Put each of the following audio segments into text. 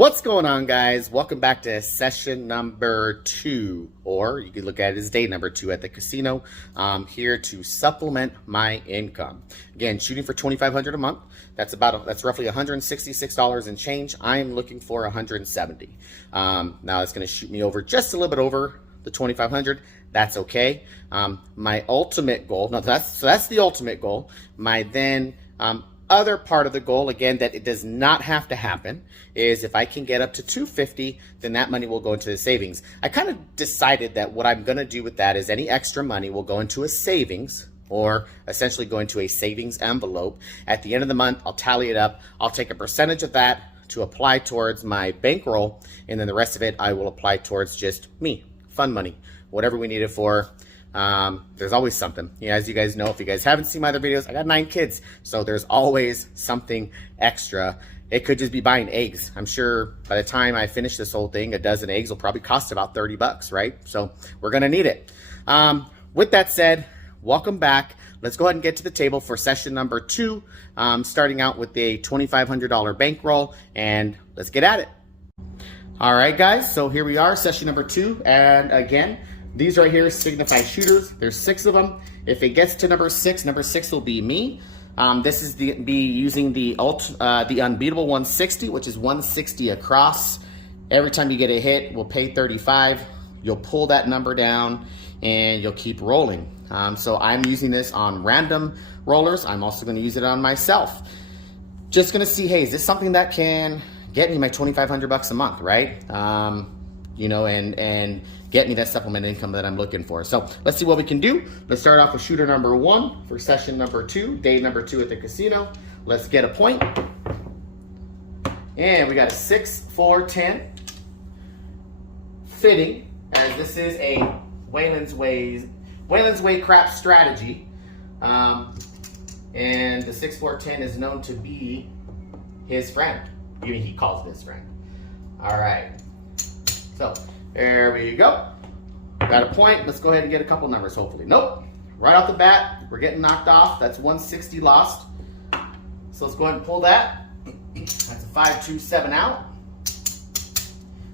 What's going on, guys? Welcome back to session number 2, or you can look at it as day number 2 at the casino. I'm here to supplement my income. Again, shooting for $2,500 a month. That's roughly $166 and change. I'm looking for $170. Now it's going to shoot me over just a little bit over the $2,500. That's okay. My ultimate goal. Now that's the ultimate goal. My other part of the goal, again, that it does not have to happen, is if I can get up to $250, then that money will go into the savings. I kind of decided that what I'm going to do with that is any extra money will go into a savings, or essentially go into a savings envelope. At the end of the month, I'll tally it up. I'll take a percentage of that to apply towards my bankroll, and then the rest of it I will apply towards just me, fun money, whatever we need it for. There's always something. Yeah, as you guys know, if you guys haven't seen my other videos, I got 9 kids, so there's always something extra. It could just be buying eggs. I'm sure by the time I finish this whole thing, a dozen eggs will probably cost about 30 bucks, right? So we're gonna need it. With that said, welcome back. Let's go ahead and get to the table for session number 2, starting out with a $2,500 bankroll, and let's get at it. All right, guys, so here we are, session number 2, and again, these right here signify shooters. There's 6 of them. If it gets to number 6 will be me. This is using the unbeatable 160, which is 160 across. Every time you get a hit, we'll pay 35. You'll pull that number down, and you'll keep rolling. So I'm using this on random rollers. I'm also going to use it on myself. Just going to see, hey, is this something that can get me my $2,500 a month, right? You know, and get me that supplement income that I'm looking for. So let's see what we can do. Let's start off with shooter number 1 for session number 2, day number 2 at the casino. Let's get a point. And we got a 6, 4, 10. Fitting, as this is a Waylon's Way crap strategy. And the 6, 4, 10 is known to be his friend. Even he calls it his friend. All right. So there we go. Got a point. Let's go ahead and get a couple numbers, hopefully. Nope. Right off the bat, we're getting knocked off. That's 160 lost. So let's go ahead and pull that. That's a 5, 2, 7 out.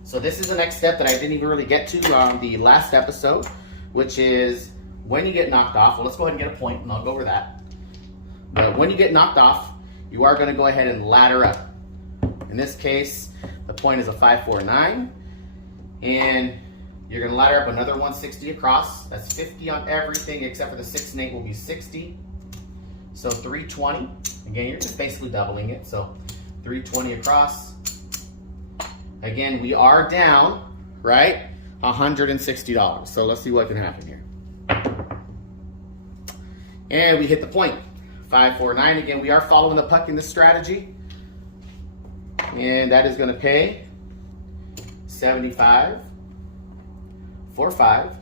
So this is the next step that I didn't even really get to on the last episode, which is when you get knocked off. Well, let's go ahead and get a point, and I'll go over that. But when you get knocked off, you are going to go ahead and ladder up. In this case, the point is a 5, 4, 9. And you're going to ladder up another 160 across. That's 50 on everything except for the 6 and 8 will be 60. So 320. Again, you're just basically doubling it. So 320 across. Again, we are down, right? $160. So let's see what can happen here. And we hit the point. 5, 4, 9. Again, we are following the puck in this strategy. And that is going to pay 75, 4, 5,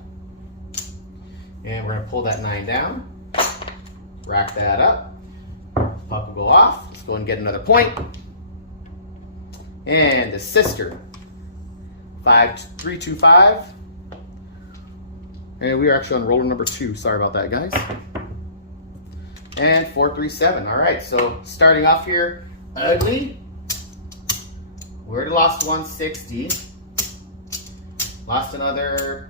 and we're going to pull that 9 down, rack that up, puck will go off. Let's go and get another point. And the sister, 5, 3, 2, 5, and we are actually on roller number 2. Sorry about that, guys. And 4, 3, 7. All right, so starting off here, ugly. We already lost 160. Lost another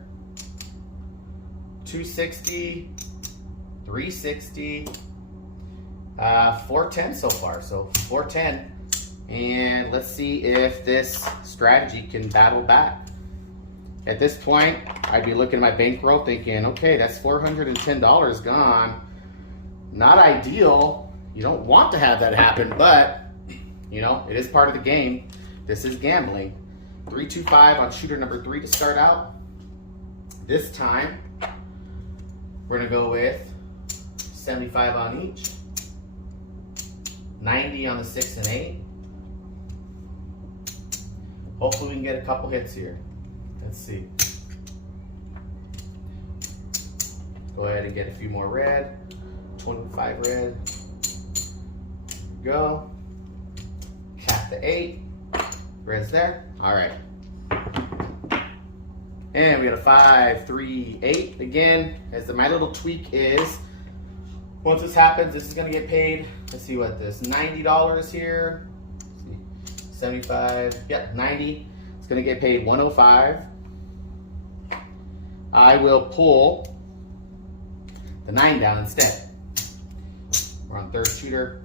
260, 360, 410 so far. So 410. And let's see if this strategy can battle back. At this point, I'd be looking at my bankroll thinking, okay, that's $410 gone. Not ideal. You don't want to have that happen, but you know, it is part of the game. This is gambling. 3, 2, 5 on shooter number 3 to start out. This time, we're gonna go with 75 on each, 90 on the 6 and 8. Hopefully we can get a couple hits here. Let's see. Go ahead and get a few more red. 25 red. Go. Cap the 8. Red's there. All right. And we got a 5, 3, 8 again. As my little tweak is, once this happens, this is going to get paid. Let's see what this $90 here. 75, yep, 90. It's gonna get paid 105. I will pull the 9 down instead. We're on third shooter,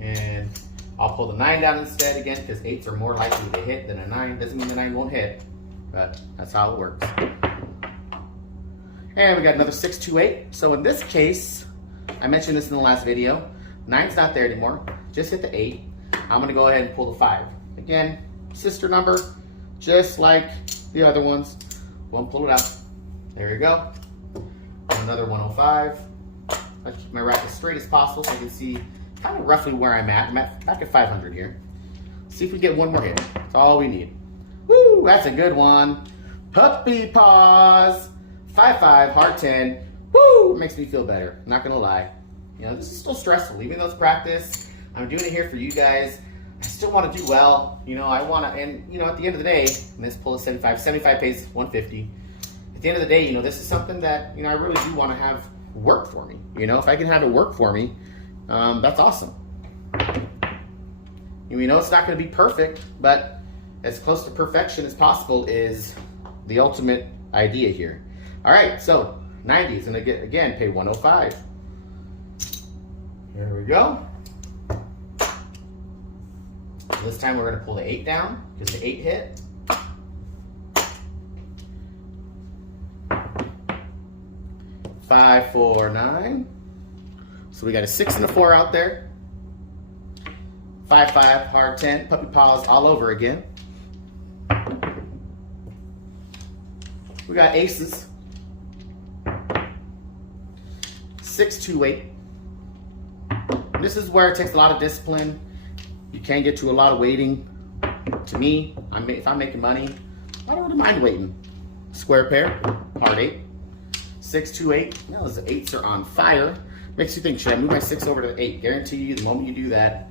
and I'll pull the 9 down instead again because 8s are more likely to hit than a 9. Doesn't mean the 9 won't hit, but that's how it works. And we got another 628. So in this case, I mentioned this in the last video, 9's not there anymore. Just hit the 8. I'm gonna go ahead and pull the 5. Again, sister number, just like the other ones. Won't pull it out. There you go. Another 105. I keep my rack as straight as possible so I can see kind of roughly where I'm at. I'm at back at 500 here. See if we get one more hit. That's all we need. Woo, that's a good one. Puppy paws. 5-5, hard 10. Woo, it makes me feel better. Not gonna lie. You know, this is still stressful. Even though it's practice, I'm doing it here for you guys. I still want to do well. You know, I want to, and you know, at the end of the day, and this pull is 75. 75 pays 150. At the end of the day, you know, this is something that, you know, I really do want to have work for me. You know, if I can have it work for me, that's awesome. You know, it's not going to be perfect, but as close to perfection as possible is the ultimate idea here. All right, so 90 is going to get, again, pay 105. Here we go. This time we're going to pull the 8 down because the 8 hit. Five, 4, 9. So we got a 6 and a 4 out there. 5-5, hard 10, puppy paws all over again. We got aces. 6-2-8. This is where it takes a lot of discipline. You can get to a lot of waiting. To me, if I'm making money, I don't really mind waiting. Square pair, hard 8. 6-2-8. Now those 8s are on fire. Makes you think, should I move my 6 over to the 8? Guarantee you, the moment you do that,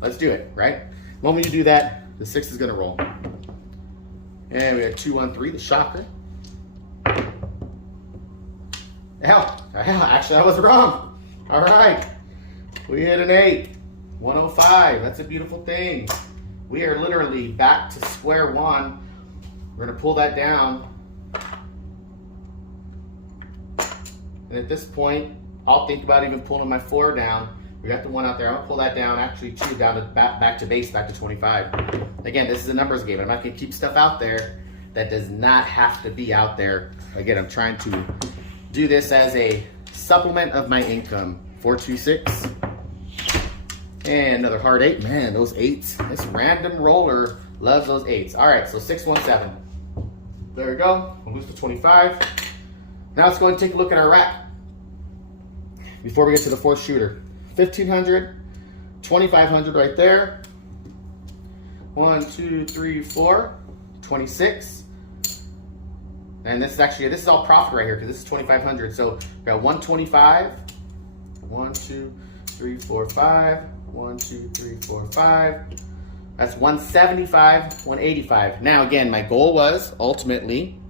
let's do it, right? The moment you do that, the 6 is gonna roll. And we have 2-1-3, the shocker. Hell, actually I was wrong. All right, we hit an 8. 105, that's a beautiful thing. We are literally back to square one. We're gonna pull that down. And at this point, I'll think about even pulling my 4 down. We got the 1 out there. I'm gonna pull that down, actually 2 down to back to base, back to 25. Again, this is a numbers game. I'm not gonna keep stuff out there that does not have to be out there. Again, I'm trying to do this as a supplement of my income. 426. And another hard 8. Man, those 8s. This random roller loves those 8s. All right, so 617. There we go. We'll lose to 25. Now let's go ahead and take a look at our rack before we get to the 4th shooter. 1500, 2500 right there. 1, 2, 3, 4, 26. And this is all profit right here because this is 2500. So we got 125. 1, 2, 3, 4, 5. 1, 2, 3, 4, 5. That's 175, 185. Now again, my goal was ultimately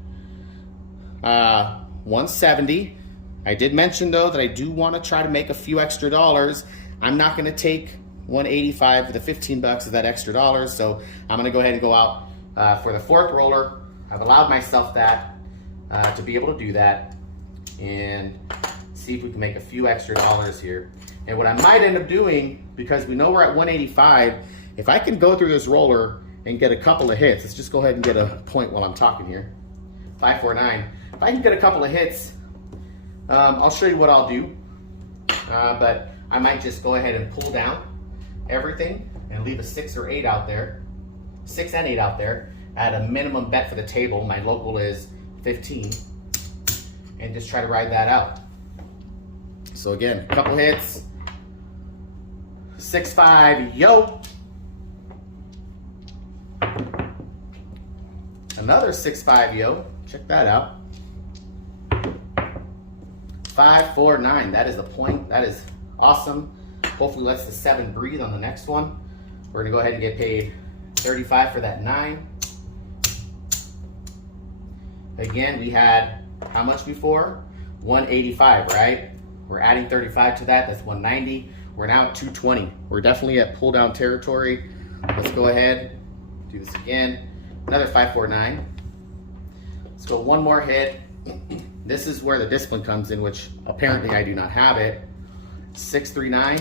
170. I did mention though that I do want to try to make a few extra dollars. I'm not going to take 185 for the 15 bucks of that extra dollars. So I'm going to go ahead and go out for the 4th roller. I've allowed myself that to be able to do that and see if we can make a few extra dollars here. And what I might end up doing, because we know we're at 185, if I can go through this roller and get a couple of hits, let's just go ahead and get a point while I'm talking here. 549. If I can get a couple of hits, I'll show you what I'll do. But I might just go ahead and pull down everything and leave a 6 or 8 out there. 6 and 8 out there at a minimum bet for the table. My local is 15. And just try to ride that out. So again, a couple hits. 6-5, yo. Another 6-5, yo. Check that out. 5-4-9. That is the point. That is awesome. Hopefully lets the 7 breathe on the next one. We're gonna go ahead and get paid 35 for that 9. Again, we had how much before? 185, right? We're adding 35 to that. That's 190. We're now at 220. We're definitely at pull down territory. Let's go ahead, do this again. Another 549. Let's go one more hit. This is where the discipline comes in, which apparently I do not have it. 639.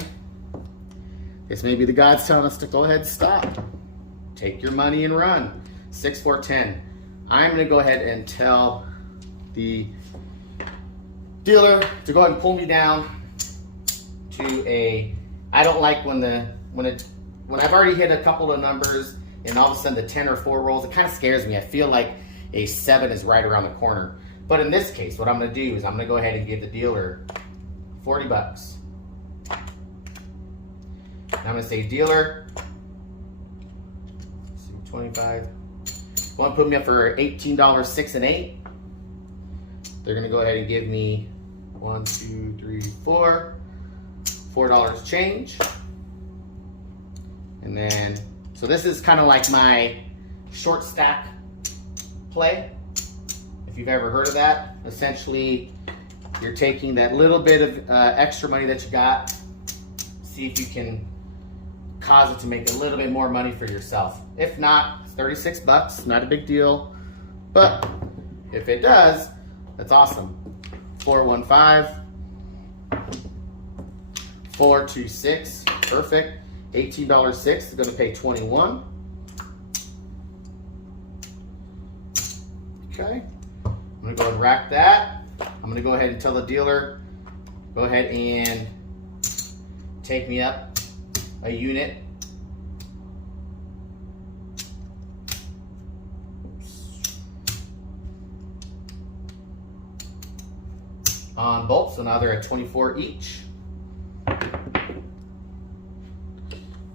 This may be the gods telling us to go ahead and stop. Take your money and run. 6410. I'm going to go ahead and tell the dealer to go ahead and pull me down to a. I don't like when I've already hit a couple of numbers and all of a sudden the 10 or 4 rolls. It kind of scares me. I feel like a 7 is right around the corner. But in this case, what I'm going to do is I'm going to go ahead and give the dealer 40 bucks. I'm going to say, dealer, 25. Want to put me up for $18, 6 and 8. They're going to go ahead and give me 1, 2, 3, 4, $4 change. And then, so this is kind of like my short stack play. If you've ever heard of that, essentially you're taking that little bit of extra money that you got, see if you can cause it to make a little bit more money for yourself. If not, it's 36 bucks, not a big deal. But if it does, that's awesome. 415, 426, perfect. $18, 6 is going to pay 21. Okay, I'm going to go and rack that. I'm going to go ahead and tell the dealer, go ahead and take me up a unit. On both, so now they're at 24 each.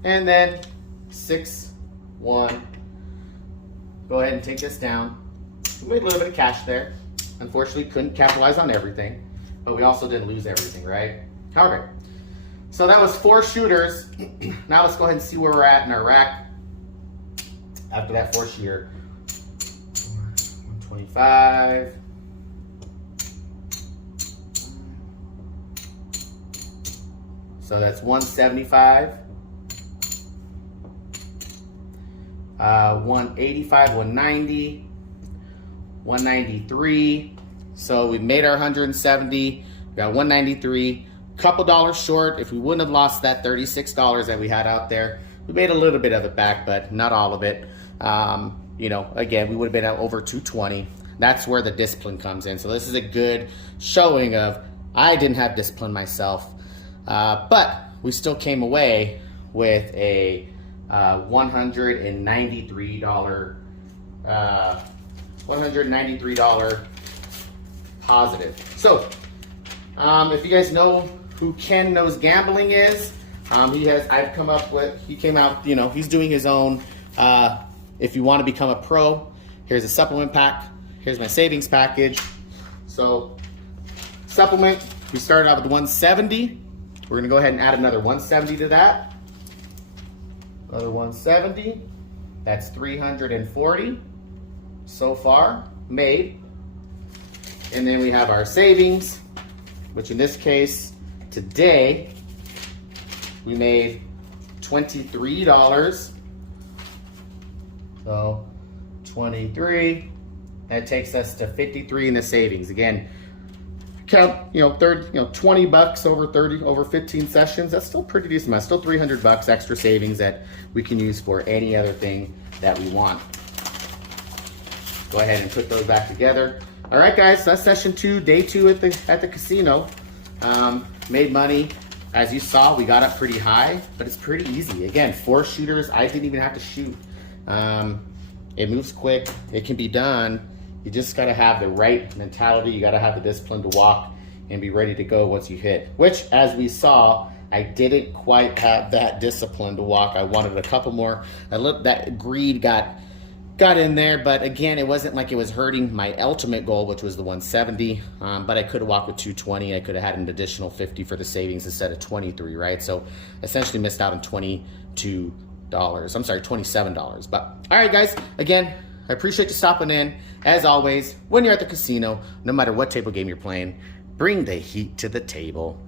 And then 6, 1. Go ahead and take this down. We made a little bit of cash there. Unfortunately, couldn't capitalize on everything, but we also didn't lose everything, right? All right. So that was 4 shooters. Now let's go ahead and see where we're at in our rack after that 4 shooter. 125. So that's 175. 185, 190, 193. So we made our 170. We got 193. Couple dollars short. If we wouldn't have lost that $36 that we had out there, we made a little bit of it back, but not all of it. You know, again, we would have been at over 220. That's where the discipline comes in. So this is a good showing of I didn't have discipline myself, but we still came away with a $193 positive. So if you guys know who Ken Knows Gambling is, he came out, you know, he's doing his own, if you want to become a pro, here's a supplement pack, here's my savings package. So supplement, we started out with 170. We're gonna go ahead and add another 170 to that. Another 170, that's 340 so far made. And then we have our savings, which in this case, today, we made $23. So 23, that takes us to 53 in the savings. Again, count, 20 bucks over 15 sessions. That's still pretty decent. That's still 300 bucks extra savings that we can use for any other thing that we want. Go ahead and put those back together. All right, guys, so that's session 2, day 2 at the casino. Made money. As you saw, we got up pretty high, but it's pretty easy. Again, 4 shooters. I didn't even have to shoot. It moves quick. It can be done. You just gotta have the right mentality. You gotta have the discipline to walk and be ready to go once you hit. Which, as we saw, I didn't quite have that discipline to walk. I wanted a couple more. That greed got in there, but again, it wasn't like it was hurting my ultimate goal, which was the 170. But I could have walked with 220. I could have had an additional 50 for the savings instead of 23, right? So essentially missed out on $27. But all right, guys, again, I appreciate you stopping in. As always, when you're at the casino, no matter what table game you're playing, bring the heat to the table.